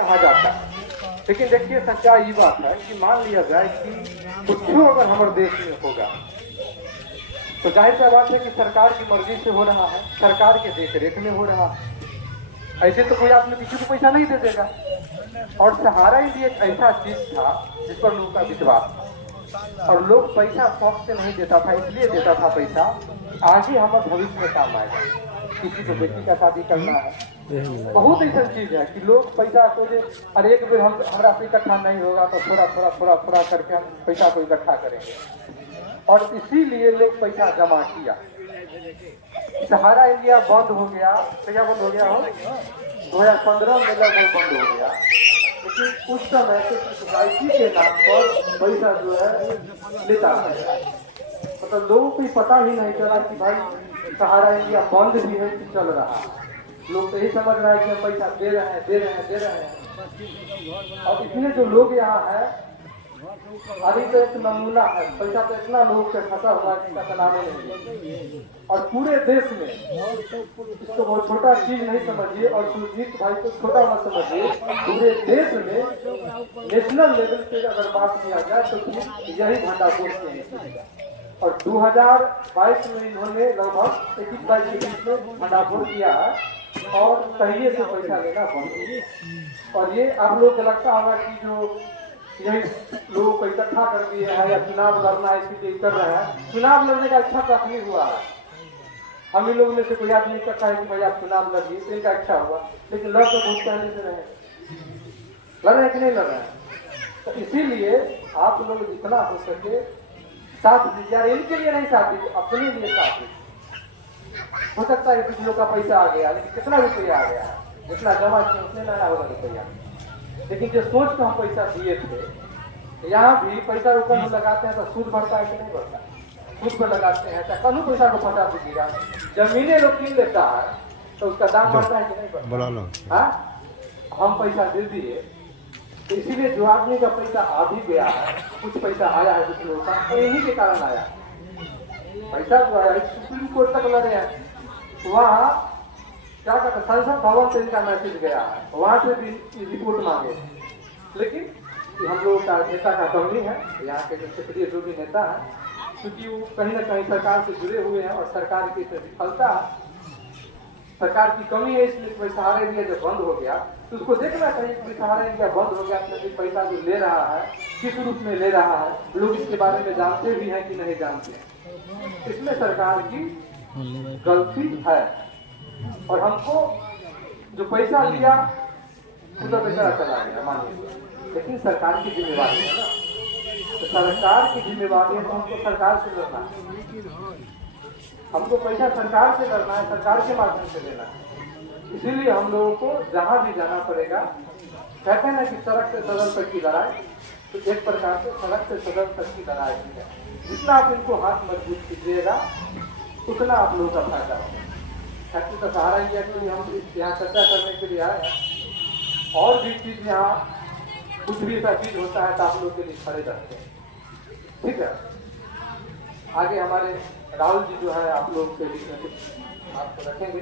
कहा जाता है। लेकिन देखिए सच्चाई ये बात है कि मान लिया जाए कि कुछ अगर हमारे देश में होगा तो जाहिर सी बात है कि सरकार की मर्जी से हो रहा है, सरकार के देख रेख में हो रहा है। ऐसे तो कोई आदमी किसी को पैसा नहीं दे देगा। और सहारा ही एक ऐसा चीज था जिस पर लोगों का विश्वास था और लोग पैसा शौक से नहीं देता था, इसलिए देता था पैसा आगे हमारे भविष्य में काम आएगा। किसी को बेटी का शादी करना है, बहुत ऐसा चीज है कि लोग पैसा सोचे अरे एक बेर हमारा इकट्ठा नहीं होगा तो थोड़ा थोड़ा थोड़ा थोड़ा करके हम पैसा को इकट्ठा करेंगे और इसीलिए लोग पैसा जमा किया। सहारा इंडिया बंद हो गया, क्या बंद हो गया हो 2015 में लगभग बंद हो गया। लेकिन उस समय से सोसाइटी के नाम पर पैसा जो है लेता है, मतलब लोगों को पता ही नहीं चला कि भाई सहारा इंडिया बंद भी है कि चल रहा है। लोग तो यही समझ रहा है कि हम पैसा दे रहे हैं दे रहे हैं दे रहे हैं। और इसमें जो लोग यहाँ है अभी तो एक नमूना है, पैसा तो इतना लोग से फंसा हुआ है जिसका तनाव नहीं। और पूरे देश में इसको बहुत छोटा चीज नहीं समझिए और सुजीत भाई को छोटा मत समझिए। पूरे देश में नेशनल लेवल पे अगर बात किया जाए तो यही भंडापुर के और 2022 में इन्होंने लगभग 21-22 के बीच में भंडापुर किया है और तहिए से पैसा लेना बंद हो। और ये आप लोग को लगता होगा कि जो यही लोगों को इकट्ठा कर दिए हैं या चुनाव लड़ना इसलिए कर रहे हैं। चुनाव लड़ने का अच्छा प्राप्त नहीं हुआ है। हम इन लोगों में से कोई आदमी इकट्ठा है कि भाई आप चुनाव लड़िए तो इनका अच्छा हुआ, लेकिन लड़ तो बहुत पहले से रहे, लड़ रहे कि नहीं लड़ रहे हैं। तो इसीलिए आप लोग जितना हो सके साथ दीजिए, यार इनके लिए नहीं साथ दीजिए, अपने लिए साथ दीजिए। हो सकता है कुछ लोग का पैसा आ गया लेकिन कितना रुपया आ गया है, जितना जमा किया उसने ना आया होगा रुपया। लेकिन जो सोच कर हम पैसा दिए थे, यहाँ भी पैसा ऊपर में लगाते हैं तो सूद बढ़ता है कि नहीं बढ़ता, सूद पर लगाते हैं तो कल पैसा को फटा दीजिएगा। जमीनें लोग कीन लेता है तो उसका दाम बढ़ता है कि नहीं बढ़ता। हाँ, हम पैसा दे दिए तो इसीलिए जो आदमी का पैसा आ भी गया है, कुछ पैसा आया है कुछ लोगों का, तो इन्हीं के कारण आया पैसा जो आया। सुप्रीम कोर्ट तक लड़े हैं, वहाँ क्या कहते संसद भवन से इनका मैसेज गया है, वहां से भी रिपोर्ट मांगे। लेकिन हम लोगों का नेता का कमी है, यहाँ के जो क्षेत्रीय जो भी नेता है, क्योंकि वो कहीं ना कहीं सरकार से जुड़े हुए हैं और सरकार की विफलता सरकार की कमी है। इसलिए कोई सहारा इंडिया जब बंद हो गया तो उसको देखना चाहिए कि सहारा इंडिया बंद हो गया तो पैसा जो ले रहा है किस रूप में ले रहा है, लोग इसके बारे में जानते भी हैं कि नहीं जानते। इसमें सरकार की गलती है और हमको जो पैसा लिया पूरा पैसा चला गया मानिए, लेकिन सरकार की जिम्मेवारी है ना, तो सरकार की जिम्मेवारी है तो हमको सरकार से लड़ना है, हमको पैसा सरकार से लड़ना है, सरकार के माध्यम से लेना है। इसीलिए हम लोगों को जहाँ भी जाना पड़ेगा, कहते हैं ना कि सड़क से सदन तक की लड़ाई, तो एक प्रकार से सड़क से सदन तक की लड़ाई है। जितना आप इनको हाथ मजबूत कीजिएगा उतना आप लोगों का फायदा होगा। ताकि तो सहारा इंडिया के लिए हम यहाँ चर्चा करने के लिए आए हैं। और भी चीज यहाँ कुछ भी ऐसा चीज होता है तो आप लोग के लिए खड़े रहते हैं, ठीक है। आगे हमारे राहुल जी जो है आप लोग के बीच में आपको रखेंगे।